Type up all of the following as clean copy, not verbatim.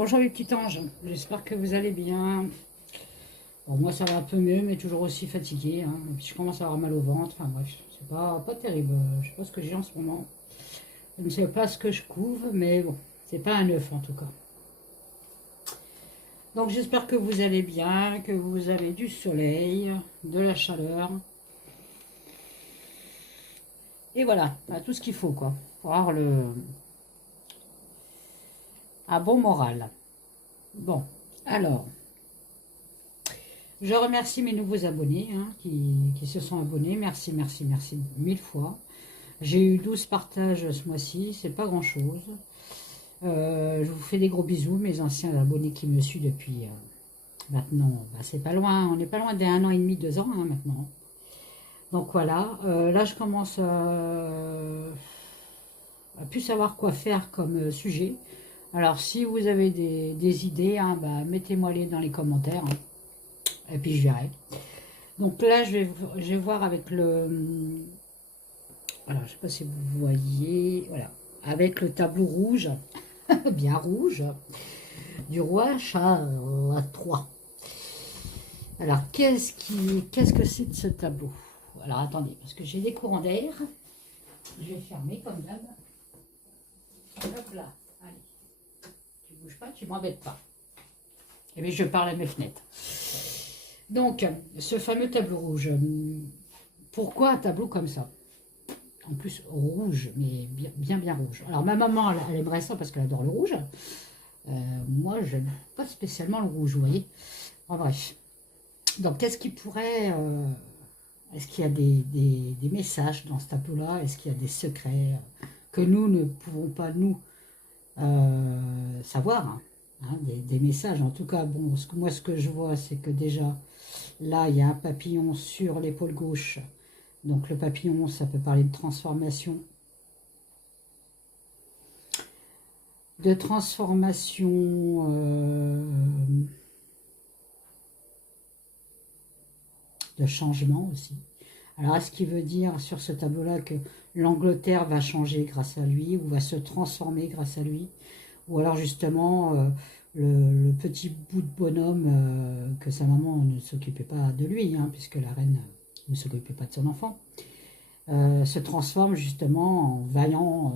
Bonjour les petits anges, j'espère que vous allez bien. Bon, moi ça va un peu mieux, mais toujours aussi fatigué. Et puis je commence à avoir mal au ventre. Enfin bref, c'est pas terrible. Je sais pas ce que j'ai en ce moment. Je ne sais pas ce que je couvre, mais bon, c'est pas un œuf en tout cas. Donc j'espère que vous allez bien, que vous avez du soleil, de la chaleur. Et voilà, tout ce qu'il faut quoi, pour avoir un bon moral. Bon, alors, je remercie mes nouveaux abonnés qui se sont abonnés. Merci, merci, merci mille fois. J'ai eu 12 partages ce mois-ci, c'est pas grand-chose. Je vous fais des gros bisous, mes anciens abonnés qui me suivent depuis maintenant. C'est pas loin, on n'est pas loin d'un an et demi, 2 ans maintenant. Donc voilà, là je commence à plus savoir quoi faire comme sujet. Alors si vous avez des idées, mettez-moi les dans les commentaires. Et puis je verrai. Donc là, je vais voir avec le... Alors, je ne sais pas si vous voyez... Voilà. Avec le tableau rouge, bien rouge, du roi Charles III. Alors, qu'est-ce que c'est de ce tableau? Alors, attendez, parce que j'ai des courants d'air. Je vais fermer comme d'hab. Hop là, allez. Tu bouges pas, tu m'embêtes pas. Et bien, je parle à mes fenêtres. Donc, ce fameux tableau rouge, pourquoi un tableau comme ça? En plus, rouge, mais bien rouge. Alors, ma maman, elle aimerait ça parce qu'elle adore le rouge. Moi, je n'aime pas spécialement le rouge, vous voyez. En bref. Donc, qu'est-ce qui pourrait... est-ce qu'il y a des messages dans ce tableau-là? Est-ce qu'il y a des secrets que nous ne pouvons pas, nous, savoir des messages. En tout cas, bon, moi, ce que je vois, c'est que déjà... Là, il y a un papillon sur l'épaule gauche. Donc le papillon, ça peut parler de transformation. De changement aussi. Alors, est-ce qu'il veut dire sur ce tableau-là que l'Angleterre va changer grâce à lui ou va se transformer grâce à lui? Ou alors justement, le petit bout de bonhomme que sa maman ne s'occupait pas de lui, puisque la reine ne s'occupait pas de son enfant, se transforme justement en vaillant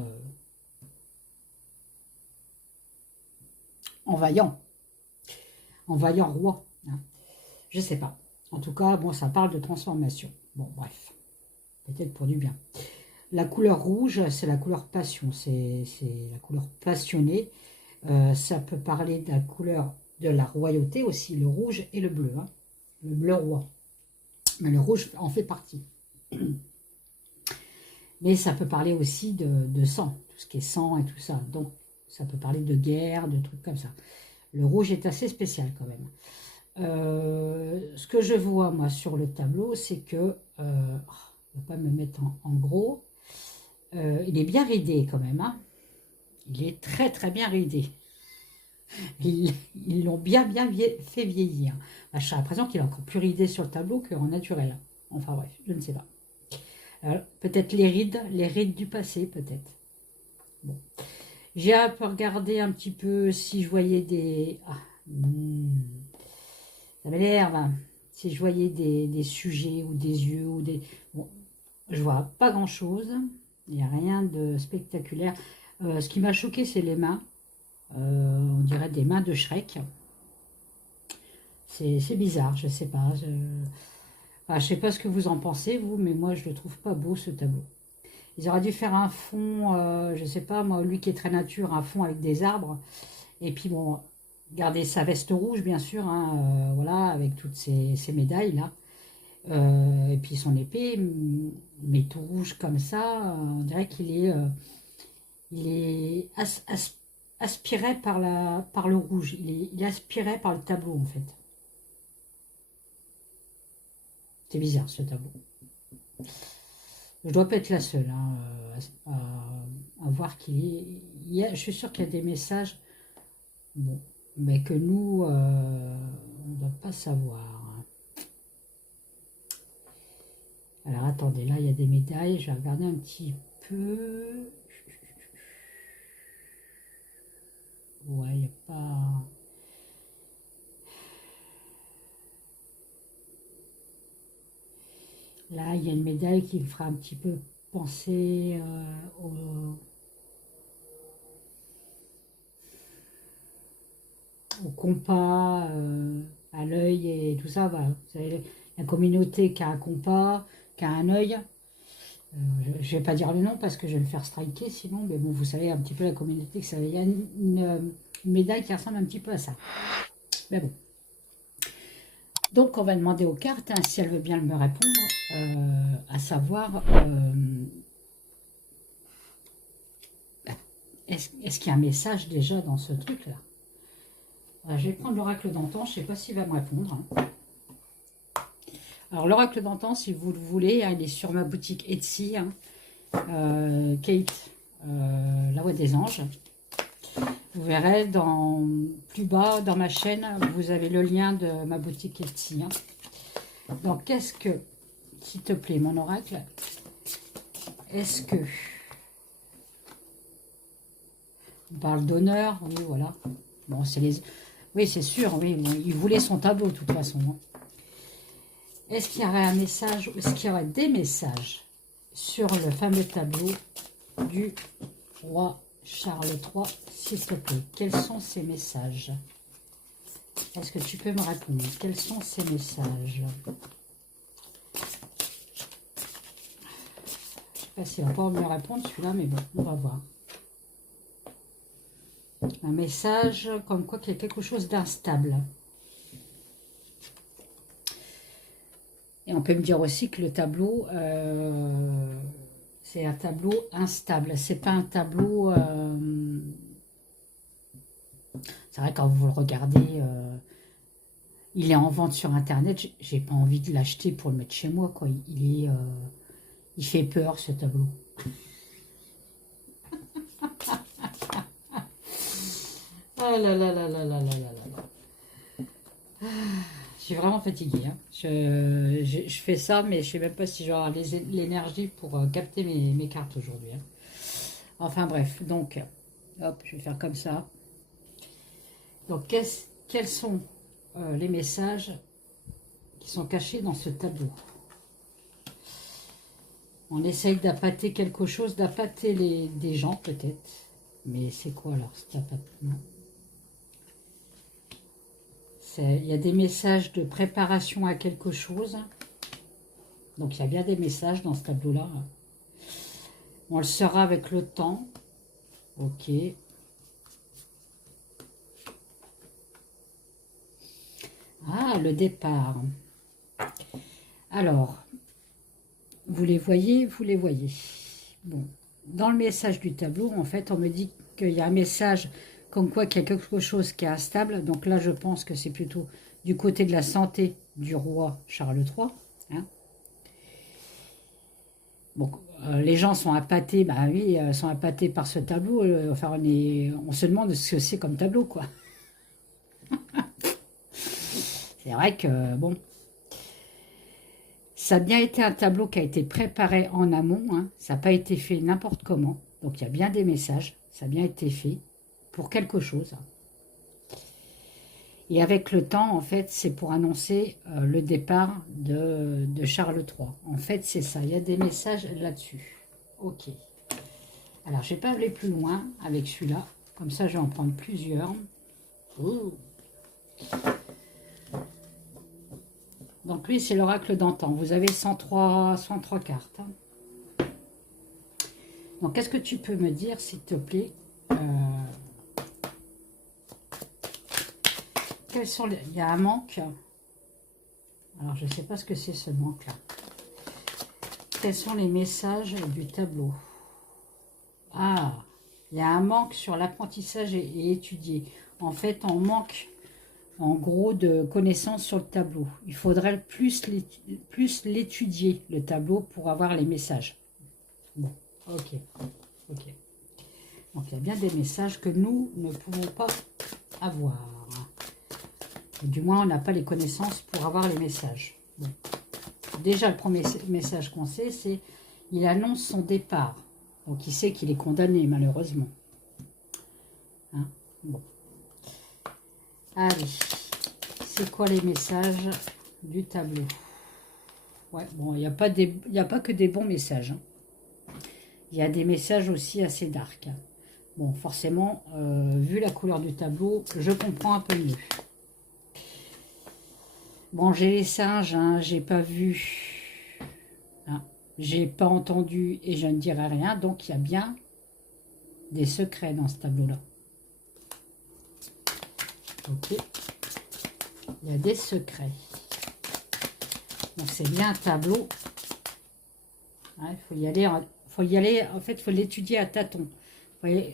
roi. Je sais pas. En tout cas, bon, ça parle de transformation. Bon, bref. Peut-être pour du bien. La couleur rouge, c'est la couleur passion. C'est la couleur passionnée. Ça peut parler de la couleur de la royauté aussi, le rouge et le bleu. Le bleu roi. Mais le rouge en fait partie. Mais ça peut parler aussi de sang, tout ce qui est sang et tout ça. Donc, ça peut parler de guerre, de trucs comme ça. Le rouge est assez spécial quand même. Ce que je vois, moi, sur le tableau, c'est que... je ne vais pas me mettre en gros. Il est bien ridé quand même. Il est très très bien ridé. Ils l'ont bien fait vieillir. J'ai l'impression qu'il est encore plus ridé sur le tableau qu'en naturel. Enfin bref, je ne sais pas. Peut-être les rides du passé, peut-être. Bon. J'ai un peu regardé un petit peu si je voyais des... ça m'énerve. Si je voyais des sujets ou des yeux ou des... Bon, je vois pas grand-chose. Il n'y a rien de spectaculaire. Ce qui m'a choqué, c'est les mains. On dirait des mains de Shrek. C'est bizarre, je sais pas. Je sais pas ce que vous en pensez, vous, mais moi, je le trouve pas beau, ce tableau. Ils auraient dû faire un fond, je sais pas, moi, lui qui est très nature, un fond avec des arbres. Et puis, bon, garder sa veste rouge, bien sûr, voilà, avec toutes ces médailles-là. Et puis son épée, mais tout rouge comme ça, on dirait qu'il est aspiré par le rouge. Il est aspiré par le tableau, en fait. C'est bizarre, ce tableau. Je dois pas être la seule à voir qu'il y a... Je suis sûre qu'il y a des messages, bon, mais que nous, on ne doit pas savoir. Alors, attendez, là, il y a des médailles. Je vais regarder un petit peu. Ouais, il n'y a pas... Là, il y a une médaille qui me fera un petit peu penser au compas, à l'œil et tout ça. Voilà. Vous savez, la communauté qui a un compas, qui a un œil. Je ne vais pas dire le nom parce que je vais me faire striker sinon, mais bon, vous savez un petit peu la communauté que ça. Il y a une médaille qui ressemble un petit peu à ça. Mais bon. Donc, on va demander aux cartes hein, si elles veulent bien me répondre, à savoir, est-ce qu'il y a un message déjà dans ce truc-là? Je vais prendre l'oracle d'antan, je ne sais pas s'il va me répondre. Hein. Alors, l'oracle d'antan, si vous le voulez, hein, il est sur ma boutique Etsy, hein, Kate, la voix des anges. Vous verrez plus bas dans ma chaîne, vous avez le lien de ma boutique Etsy. Hein. Donc, qu'est-ce que, s'il te plaît, mon oracle, est-ce que... On parle d'honneur, oui, voilà. Bon, c'est les... Oui, c'est sûr, oui, il voulait son tableau, de toute façon. Hein. Est-ce qu'il y aurait un message, est-ce qu'il y aurait des messages sur le fameux tableau du roi Charles III, s'il te plaît? Quels sont ces messages? Est-ce que tu peux me répondre? Quels sont ces messages? Je ne sais pas s'il va pas me répondre celui-là, mais bon, on va voir. Un message comme quoi qu'il y a quelque chose d'instable. Et on peut me dire aussi que le tableau, c'est un tableau instable. C'est pas un tableau... c'est vrai, quand vous le regardez, il est en vente sur Internet. J'ai pas envie de l'acheter pour le mettre chez moi, quoi. Il fait peur, ce tableau. Ah là là là là là là là là. Je suis vraiment fatiguée. Hein. Je fais ça, mais je ne sais même pas si j'aurai l'énergie pour capter mes cartes aujourd'hui. Hein. Enfin bref, donc, hop, je vais faire comme ça. Donc, quels sont les messages qui sont cachés dans ce tableau? On essaye d'appâter quelque chose, d'appâter des gens peut-être. Mais c'est quoi alors cet appâtement? Il y a des messages de préparation à quelque chose. Donc, il y a bien des messages dans ce tableau-là. On le saura avec le temps. Ok. Ah, le départ. Alors, vous les voyez, vous les voyez. Bon, dans le message du tableau, en fait, on me dit qu'il y a un message comme quoi qu'il y a quelque chose qui est instable. Donc là, je pense que c'est plutôt du côté de la santé du roi Charles III. Hein. Bon, les gens sont appâtés, bah oui, sont appâtés par ce tableau. Enfin, on se demande ce que c'est comme tableau, quoi. C'est vrai que, bon, ça a bien été un tableau qui a été préparé en amont. Hein. Ça n'a pas été fait n'importe comment. Donc, il y a bien des messages. Ça a bien été fait pour quelque chose. Et avec le temps, en fait, c'est pour annoncer le départ de Charles III. En fait, c'est ça. Il y a des messages là-dessus. Ok. Alors, je ne vais pas aller plus loin avec celui-là. Comme ça, je vais en prendre plusieurs. Ouh. Donc, lui, c'est l'oracle d'antan. Vous avez 103 cartes. Hein. Donc, qu'est-ce que tu peux me dire, s'il te plaît quels sont les... Il y a un manque. Alors, je ne sais pas ce que c'est ce manque-là. Quels sont les messages du tableau? Ah, il y a un manque sur l'apprentissage et étudier. En fait, on manque, en gros, de connaissances sur le tableau. Il faudrait plus l'étudier, le tableau, pour avoir les messages. Bon, ok. Ok. Donc, il y a bien des messages que nous ne pouvons pas avoir. Du moins, on n'a pas les connaissances pour avoir les messages. Bon. Déjà, le premier message qu'on sait, c'est il annonce son départ. Donc, il sait qu'il est condamné, malheureusement. Hein? Bon. Allez, c'est quoi les messages du tableau? Ouais, bon, il n'y a pas que des bons messages, hein. Il y a des messages aussi assez dark, hein. Bon, forcément, vu la couleur du tableau, je comprends un peu mieux. Bon, j'ai les singes, hein, j'ai pas vu, hein, j'ai pas entendu et je ne dirai rien. Donc, il y a bien des secrets dans ce tableau-là. Ok, il y a des secrets. Donc, c'est bien un tableau. Il faut y aller, en fait, il faut l'étudier à tâtons.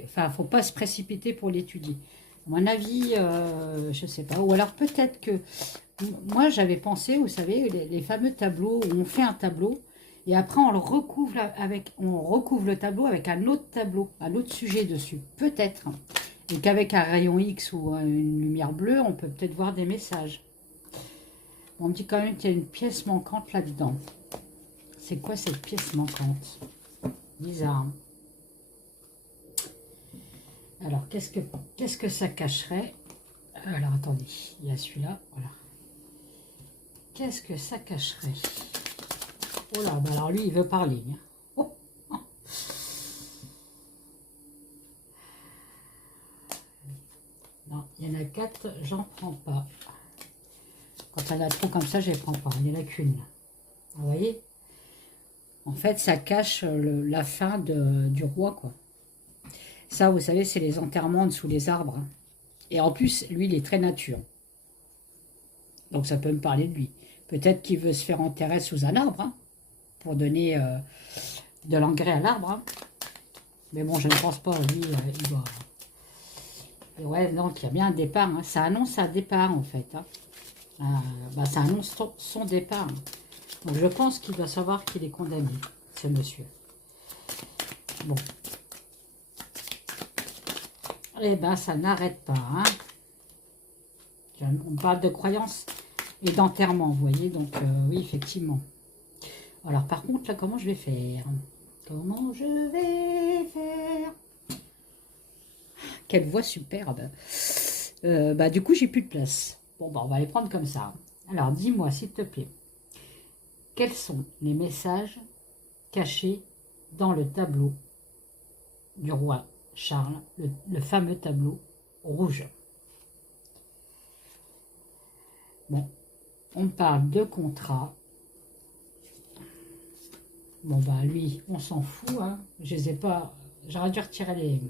Enfin, faut pas se précipiter pour l'étudier. À mon avis, je sais pas. Ou alors peut-être que moi j'avais pensé, vous savez, les fameux tableaux où on fait un tableau et après on le recouvre le tableau avec un autre tableau, un autre sujet dessus. Peut-être. Et qu'avec un rayon X ou une lumière bleue, on peut peut-être voir des messages. On me dit quand même qu'il y a une pièce manquante là-dedans. C'est quoi cette pièce manquante? Bizarre. Alors, qu'est-ce que ça cacherait? Alors, attendez, il y a celui-là, voilà. Qu'est-ce que ça cacherait? Oh là, bah alors lui, il veut parler, hein. Oh, oh. Non, il y en a 4, j'en prends pas. Quand il y en a trop comme ça, je les prends pas. Il n'y en a qu'une. Vous voyez? En fait, ça cache la fin du roi, quoi. Ça, vous savez, c'est les enterrements sous les arbres, hein. Et en plus, lui, il est très nature. Donc, ça peut me parler de lui. Peut-être qu'il veut se faire enterrer sous un arbre, hein, pour donner de l'engrais à l'arbre, hein. Mais bon, je ne pense pas. Lui, il doit... Ouais, donc, il y a bien un départ, hein. Ça annonce un départ, en fait, hein. Bah, ça annonce son départ. Donc, je pense qu'il doit savoir qu'il est condamné, ce monsieur. Bon. Eh ben, ça n'arrête pas, hein. On parle de croyances et d'enterrement, vous voyez. Donc, oui, effectivement. Alors, par contre, là, comment je vais faire? Comment je vais faire? Quelle voix superbe. Bah, du coup, j'ai plus de place. Bon, bah, on va les prendre comme ça. Alors, dis-moi, s'il te plaît, quels sont les messages cachés dans le tableau du roi Charles, le fameux tableau rouge? Bon, on parle de contrat. Bon, bah lui, on s'en fout, hein. Je les ai pas... J'aurais dû retirer les...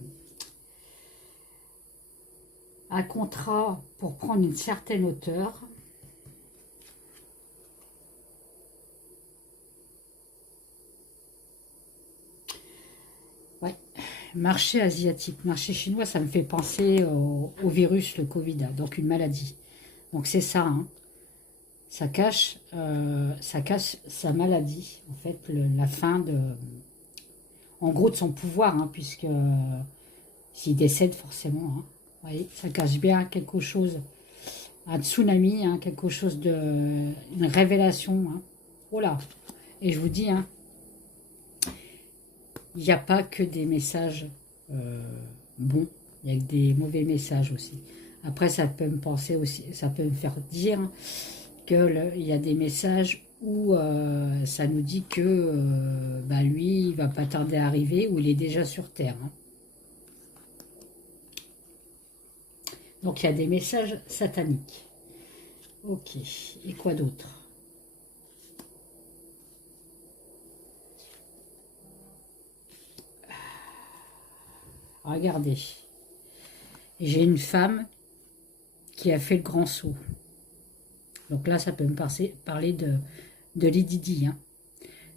Un contrat pour prendre une certaine hauteur. Ouais, marché asiatique, marché chinois, ça me fait penser au virus, le Covid, donc une maladie. Donc c'est ça, hein. Ça cache sa maladie, en fait, la fin de... En gros, de son pouvoir, hein, puisque s'il décède forcément, hein. Vous voyez, ça cache bien quelque chose, un tsunami, hein, quelque chose de... Une révélation, hein. Oh là. Et je vous dis, hein, il n'y a pas que des messages bons, il y a que des mauvais messages aussi. Après, ça peut me penser aussi, ça peut me faire dire qu'il y a des messages où ça nous dit que bah, lui, il va pas tarder à arriver ou il est déjà sur Terre, hein. Donc, il y a des messages sataniques. Ok. Et quoi d'autre? Regardez. J'ai une femme qui a fait le grand saut. Donc là, ça peut me parler de Lady Di, hein.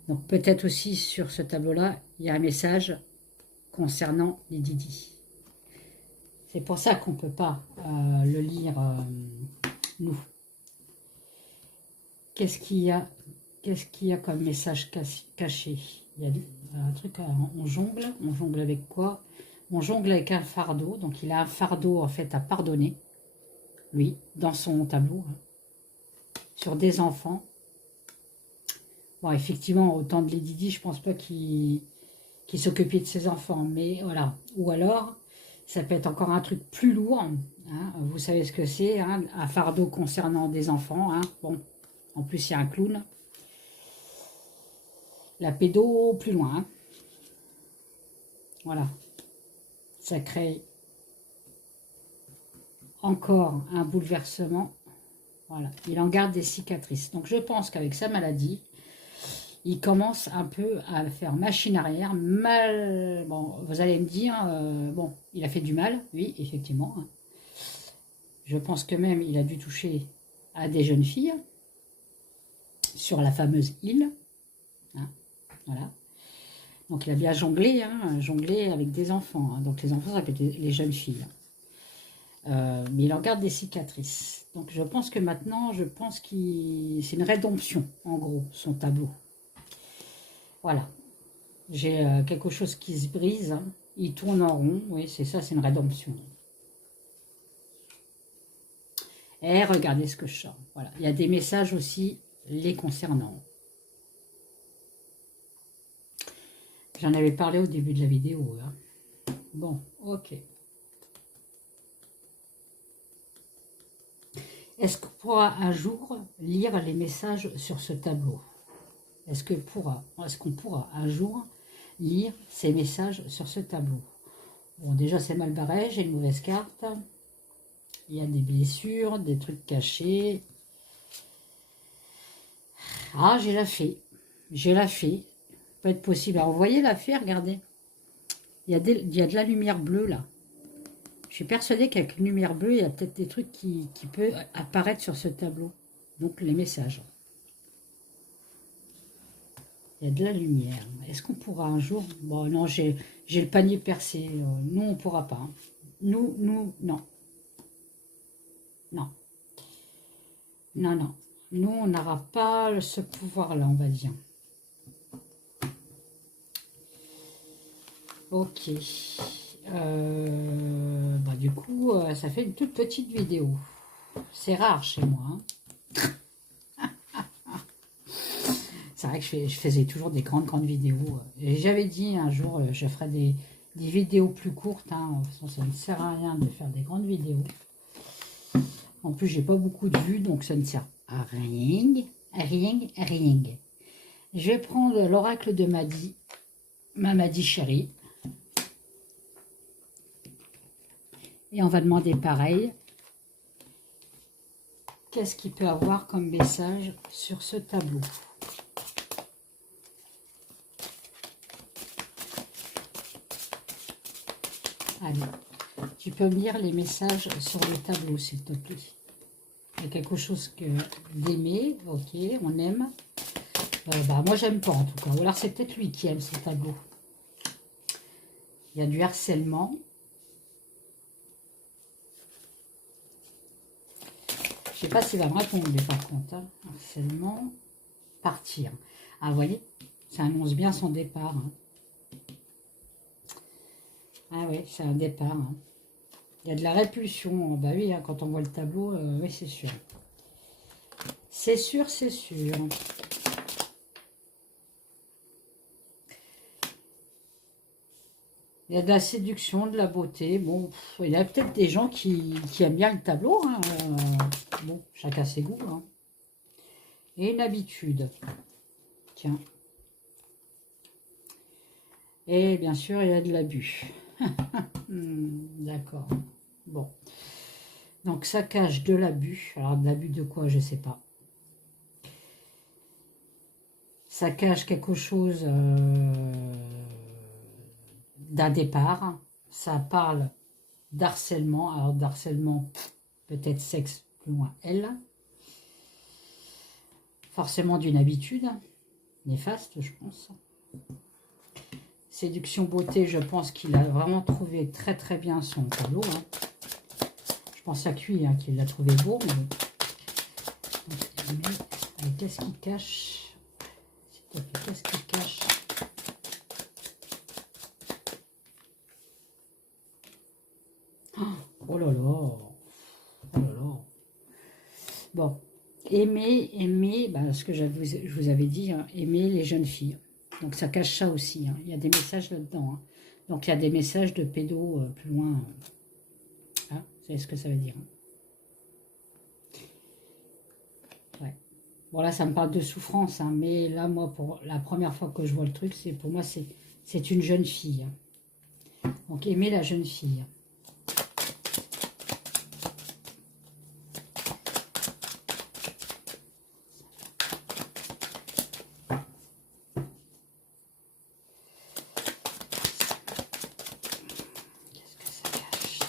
Donc peut-être aussi sur ce tableau-là, il y a un message concernant Lady Di. C'est pour ça qu'on ne peut pas le lire, nous. Qu'est-ce qu'il y a comme message caché? Il y a un truc, on jongle avec quoi? On jongle avec un fardeau, donc il a un fardeau en fait à pardonner, lui, dans son tableau, hein, sur des enfants. Bon, effectivement, au temps de Lady Di, je pense pas qu'il s'occupait de ses enfants, mais voilà. Ou alors, ça peut être encore un truc plus lourd, Hein, vous savez ce que c'est, hein, un fardeau concernant des enfants. Hein, bon, en plus, il y a un clown. La pédo, plus loin. Hein. Voilà. Ça crée encore un bouleversement. Voilà. Il en garde des cicatrices. Donc, je pense qu'avec sa maladie, il commence un peu à faire machine arrière. Mal. Bon, vous allez me dire, bon, il a fait du mal. Oui, effectivement. Hein. Je pense que même, il a dû toucher à des jeunes filles sur la fameuse île. Hein, voilà. Donc, il a bien jonglé, hein, jonglé avec des enfants. Hein. Donc, les enfants, ça peut être les jeunes filles. Mais il en garde des cicatrices. Donc, je pense que maintenant, c'est une rédemption, en gros, son tableau. Voilà. J'ai quelque chose qui se brise. Hein. Il tourne en rond. Oui, c'est ça, c'est une rédemption. Et regardez ce que je sors. Voilà. Il y a des messages aussi les concernant. J'en avais parlé au début de la vidéo. Hein. Bon, ok. Est-ce qu'on pourra un jour lire les messages sur ce tableau? Est-ce qu'on pourra un jour lire ces messages sur ce tableau? Bon, déjà c'est mal barré, j'ai une mauvaise carte. Il y a des blessures, des trucs cachés. Ah, j'ai la fée. J'ai la fée. Peut être possible. Alors, vous voyez la fée, regardez. Il y a de la lumière bleue là. Je suis persuadée qu'avec une lumière bleue, il y a peut-être des trucs qui peuvent apparaître sur ce tableau. Donc les messages. Il y a de la lumière. Est-ce qu'on pourra un jour... Bon, non, j'ai le panier percé. Nous, on ne pourra pas. Hein. Nous, non. Non. Non, non. Nous, on n'aura pas ce pouvoir-là, on va dire. Ok. Du coup, ça fait une toute petite vidéo. C'est rare chez moi. Hein. C'est vrai que je faisais toujours des grandes vidéos. Et j'avais dit un jour, je ferai des vidéos plus courtes. Hein. De toute façon, ça ne sert à rien de faire des grandes vidéos. En plus, j'ai pas beaucoup de vues, donc ça ne sert à rien. Rien. Je vais prendre l'oracle de Madi, ma Madi chérie. Et on va demander pareil. Qu'est-ce qu'il peut avoir comme message sur ce tableau? Allez, tu peux me lire les messages sur le tableau, s'il te plaît. Il y a quelque chose d'aimer, ok, on aime. Moi, j'aime pas en tout cas. Ou alors, c'est peut-être lui qui aime ce tableau. Il y a du harcèlement. Je sais pas s'il va me répondre, par contre. Hein. Harcèlement, partir. Ah, vous voyez, ça annonce bien son départ. Hein. Ah oui, c'est un départ. Hein. Il y a de la répulsion. Bah oui, hein, quand on voit le tableau, oui, c'est sûr. C'est sûr, c'est sûr. Il y a de la séduction, de la beauté. Bon, il y a peut-être des gens qui aiment bien le tableau. Hein. Bon, chacun ses goûts. Hein. Et une habitude. Tiens. Et bien sûr, il y a de l'abus. D'accord. Bon. Donc, ça cache de l'abus. Alors, de l'abus de quoi, je ne sais pas. Ça cache quelque chose d'un départ. Ça parle d'harcèlement. Alors, d'harcèlement, peut-être sexe, plus loin, elle. Forcément d'une habitude. Néfaste, je pense. Séduction, beauté, je pense qu'il a vraiment trouvé très bien son tableau. Hein. Je pense à lui hein, qu'il l'a trouvé beau. Mais qu'est-ce qu'il cache? Qu'est-ce qu'il cache? Oh là là. Oh là là. Bon. Aimer, ce que je vous avais dit, hein, aimer les jeunes filles. Donc ça cache ça aussi. Hein. Il y a des messages là-dedans. Hein. Donc il y a des messages de pédos plus loin. Hein. Vous savez ce que ça veut dire. Ouais. Bon, là, ça me parle de souffrance, hein, mais là, moi, pour la première fois que je vois le truc, c'est pour moi, c'est une jeune fille. Donc, aimer la jeune fille. Qu'est-ce que ça cache?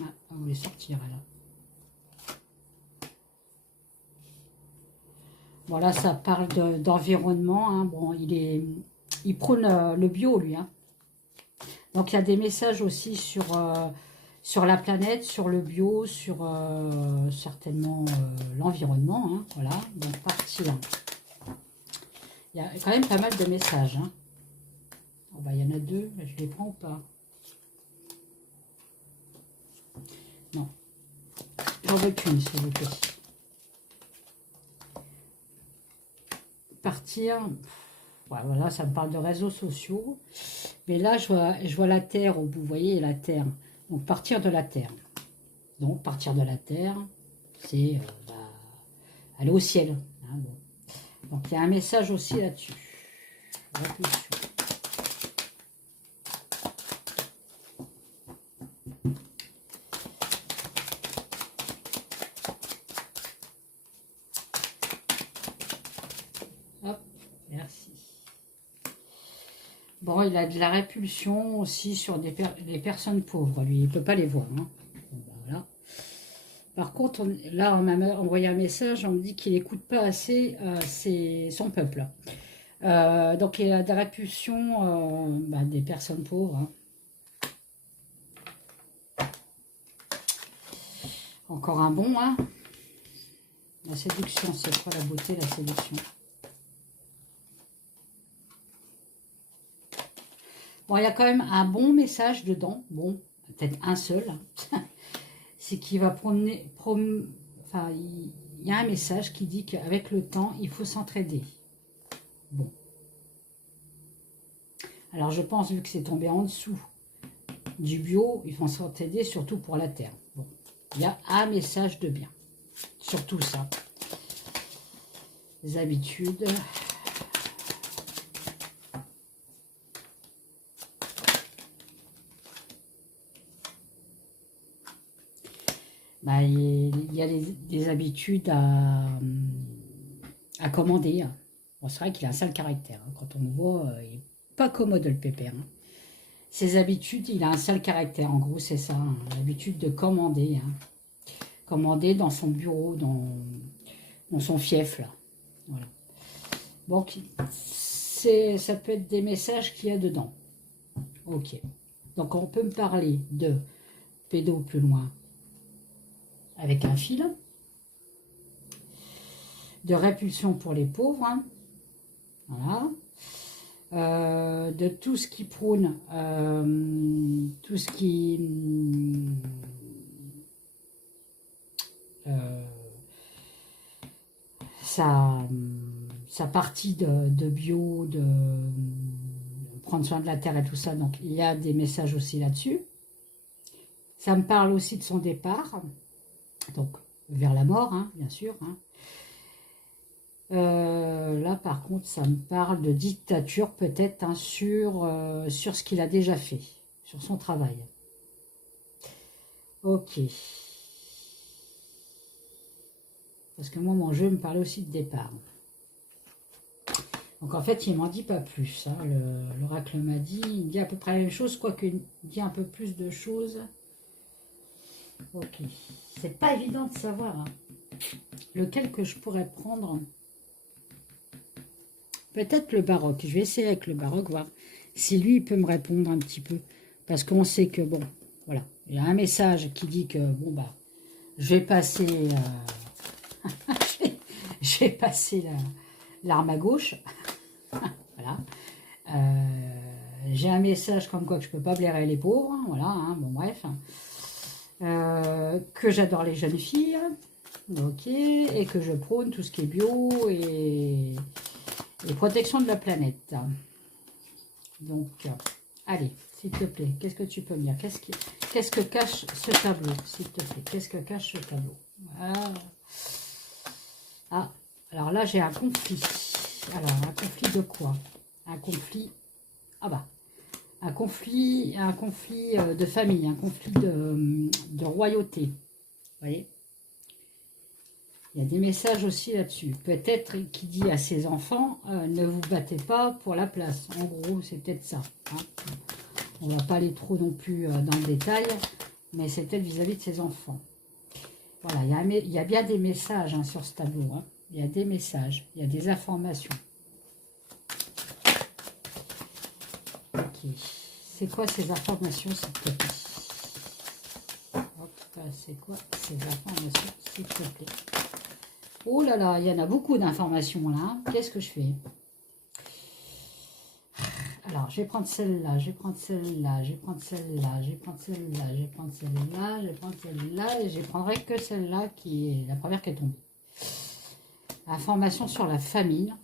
Ah, on voulait sortir, là. Voilà, ça parle d'environnement. Hein. Bon, il prône le bio, lui. Hein. Donc, il y a des messages aussi sur la planète, sur le bio, sur certainement l'environnement. Hein. Voilà, donc partir. Il y a quand même pas mal de messages. Hein. Oh, bah, il y en a deux, je les prends ou pas? Non. J'en veux qu'une, s'il vous plaît. Partir. Ouais, voilà, ça me parle de réseaux sociaux. Mais là, je vois la Terre au bout. Vous voyez, la Terre. Donc, partir de la Terre. Donc, partir de la Terre, c'est aller au ciel. Hein, bon. Donc, il y a un message aussi là-dessus. Hop, merci. Bon, il a de la répulsion aussi sur des personnes pauvres. Lui, il ne peut pas les voir. Hein. Bon, ben voilà. Par contre, là, on m'a envoyé un message, on me dit qu'il n'écoute pas assez son peuple. Donc, il a de la répulsion des personnes pauvres. Hein. Encore un bon, hein. La séduction, c'est quoi la beauté, la séduction? Bon, il y a quand même un bon message dedans. Bon, peut-être un seul. C'est qu'il va enfin, il y a un message qui dit qu'avec le temps, il faut s'entraider. Bon. Alors, je pense, vu que c'est tombé en dessous du bio, il faut s'entraider, surtout pour la terre. Bon. Il y a un message de bien. Surtout ça. Les habitudes. Il y a des habitudes à commander. Bon, c'est vrai qu'il a un sale caractère. Hein. Quand on le voit, il n'est pas commode le pépère. Hein. Ses habitudes, il a un sale caractère. En gros, c'est ça. Hein. L'habitude de commander. Hein. Commander dans son bureau, dans son fief. Là. Voilà. Donc, ça peut être des messages qu'il y a dedans. Ok. Donc, on peut me parler de pédo plus loin. Avec un fil, de répulsion pour les pauvres, hein. Voilà, de tout ce qui prône, tout ce qui sa partie de bio, de prendre soin de la terre et tout ça, donc il y a des messages aussi là-dessus. Ça me parle aussi de son départ. Donc, vers la mort, hein, bien sûr. Hein. Là, par contre, ça me parle de dictature, peut-être, hein, sur ce qu'il a déjà fait, sur son travail. Ok. Parce que moi, mon jeu me parlait aussi de départ. Donc, en fait, il ne m'en dit pas plus. Hein. L'oracle m'a dit, il dit à peu près la même chose, quoique il dit un peu plus de choses. Ok. C'est pas évident de savoir hein, lequel que je pourrais prendre. Peut-être le baroque. Je vais essayer avec le baroque, voir si lui, il peut me répondre un petit peu. Parce qu'on sait que, bon, voilà. Il y a un message qui dit que, bon, bah, je vais passer... je vais passer l'arme à gauche. Voilà. J'ai un message comme quoi que je peux pas blairer les pauvres. Hein, voilà, hein, bon, bref. Que j'adore les jeunes filles, ok, et que je prône tout ce qui est bio et protection de la planète. Donc, allez, s'il te plaît, qu'est-ce que tu peux me dire? qu'est-ce que cache ce tableau, s'il te plaît? Qu'est-ce que cache ce tableau? Voilà. Ah, alors là, j'ai un conflit. Alors, un conflit de quoi? Un conflit... Ah bah, un conflit de famille, un conflit de royauté. Vous voyez? Il y a des messages aussi là-dessus. Peut-être qu'il dit à ses enfants, ne vous battez pas pour la place. En gros, c'est peut-être ça. Hein. On ne va pas aller trop non plus dans le détail, mais c'est peut-être vis-à-vis de ses enfants. Voilà, il y a bien des messages hein, sur ce tableau. Hein. Il y a des messages, il y a des informations. Ok. C'est quoi ces informations, s'il te plaît? C'est quoi ces informations, s'il te plaît? Oh là là, il y en a beaucoup d'informations là. Qu'est-ce que je fais? Alors, je vais prendre celle-là, je vais prendre celle-là, je vais prendre celle-là, je vais prendre celle-là, je vais prendre celle-là, je vais prendre celle-là, et je ne prendrai que celle-là qui est la première qui est tombée. Information sur la famine.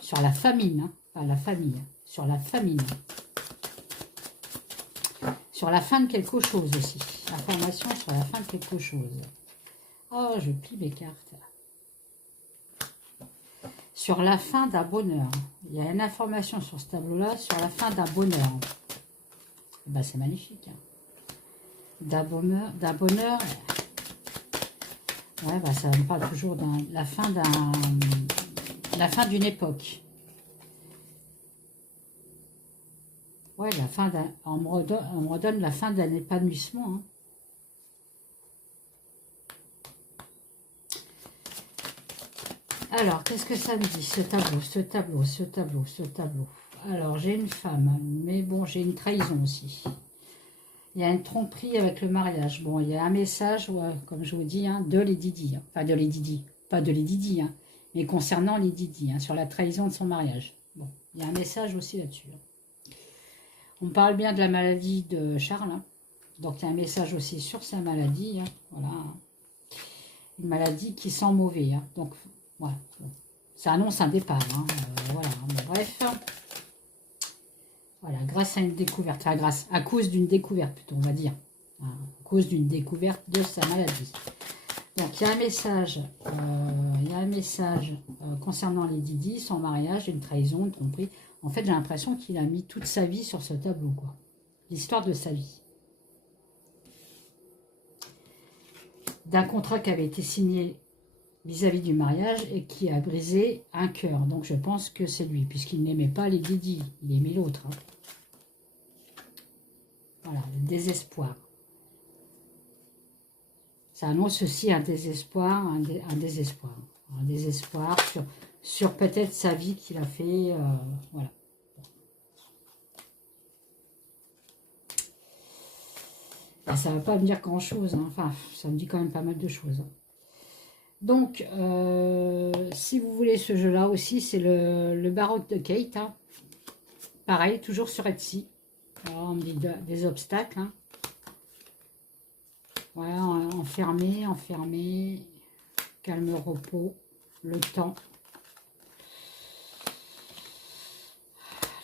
Sur la famine, hein, pas la famille, sur la famine. Sur la fin de quelque chose aussi. Information sur la fin de quelque chose. Oh, je plie mes cartes. Sur la fin d'un bonheur. Il y a une information sur ce tableau-là sur la fin d'un bonheur. Ben, c'est magnifique. Hein. D'un bonheur. Ouais, ben, ça me parle toujours de la fin d'une époque. Ouais, la fin d'un. On me redonne la fin d'un épanouissement. Hein. Alors, qu'est-ce que ça me dit, ce tableau, ce tableau, ce tableau, ce tableau? Alors, j'ai une femme, mais bon, j'ai une trahison aussi. Il y a une tromperie avec le mariage. Bon, il y a un message, ouais, comme je vous dis, hein, de Lady Di. Hein. Enfin, de Lady Di. Pas de Lady Di, hein, mais concernant Lady Di, hein, sur la trahison de son mariage. Bon, il y a un message aussi là-dessus. Hein. On parle bien de la maladie de Charles. Hein. Donc, il y a un message aussi sur sa maladie. Hein, voilà. Une maladie qui sent mauvais. Hein. Donc, voilà. Ça annonce un départ. Hein. Voilà. Mais bref. Voilà, grâce à une découverte. Enfin, à cause d'une découverte, plutôt, on va dire. Hein, à cause d'une découverte de sa maladie. Donc, il y a un message, concernant Lady Di, son mariage, une trahison, une tromperie. En fait, j'ai l'impression qu'il a mis toute sa vie sur ce tableau, quoi. L'histoire de sa vie. D'un contrat qui avait été signé vis-à-vis du mariage et qui a brisé un cœur. Donc, je pense que c'est lui, puisqu'il n'aimait pas Lady Di, il aimait l'autre. Hein. Voilà, le désespoir. Ça annonce aussi un désespoir, un désespoir sur peut-être sa vie qu'il a fait, voilà. Ben, ça ne va pas me dire grand-chose, hein. Enfin, ça me dit quand même pas mal de choses. Hein. Donc, si vous voulez ce jeu-là aussi, c'est le baroque de Kate. Hein. Pareil, toujours sur Etsy. Alors, on me dit des obstacles. Hein. Voilà, enfermé, calme, repos, le temps.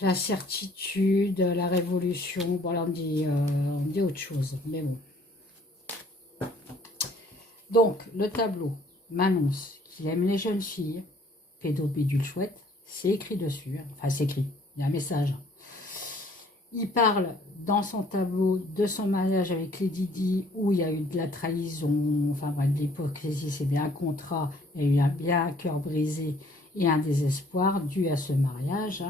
La certitude, la révolution. Bon, là, on dit autre chose, mais bon. Donc, le tableau m'annonce qu'il aime les jeunes filles, pédobédule chouette, c'est écrit dessus, enfin c'est écrit, il y a un message. Il parle dans son tableau de son mariage avec Lady Di, où il y a eu de la trahison, enfin bref, de l'hypocrisie, c'est bien un contrat, il y a eu bien un cœur brisé et un désespoir dû à ce mariage.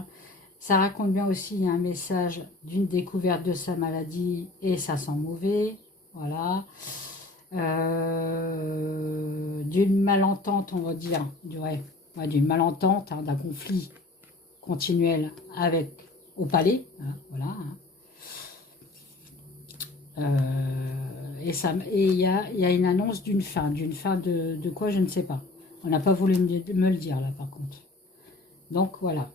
Ça raconte bien aussi un message d'une découverte de sa maladie et ça sent mauvais, voilà. D'une malentente, on va dire, d'une malentente, hein, d'un conflit continuel au palais, hein, voilà. Et il y a une annonce d'une fin de quoi, je ne sais pas. On n'a pas voulu me le dire là, par contre. Donc voilà.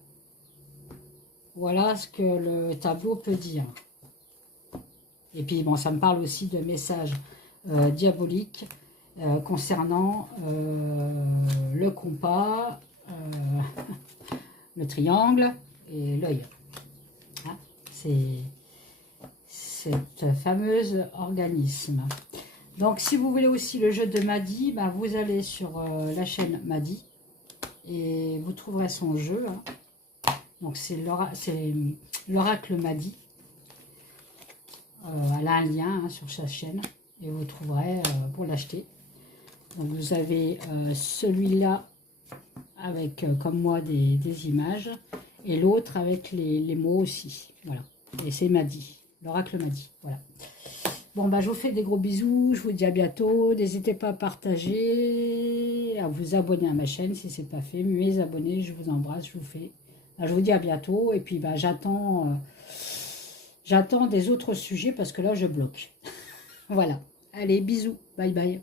Voilà ce que le tableau peut dire. Et puis bon, ça me parle aussi de messages diaboliques concernant le compas, le triangle et l'œil. Hein, cette fameuse organisme. Donc, si vous voulez aussi le jeu de Madi, ben, vous allez sur la chaîne Madi et vous trouverez son jeu. Hein. Donc, c'est l'oracle Madi. Elle a un lien hein, sur sa chaîne et vous trouverez pour l'acheter. Donc, vous avez celui-là avec, comme moi, des images et l'autre avec les mots aussi. Voilà. Et c'est Madi, l'oracle Madi. Voilà. Bon, bah, je vous fais des gros bisous, je vous dis à bientôt. N'hésitez pas à partager, à vous abonner à ma chaîne si ce n'est pas fait. Mes abonnés, je vous embrasse, je vous fais. Bah, je vous dis à bientôt et puis bah, j'attends des autres sujets parce que là, je bloque. Voilà. Allez, bisous. Bye bye.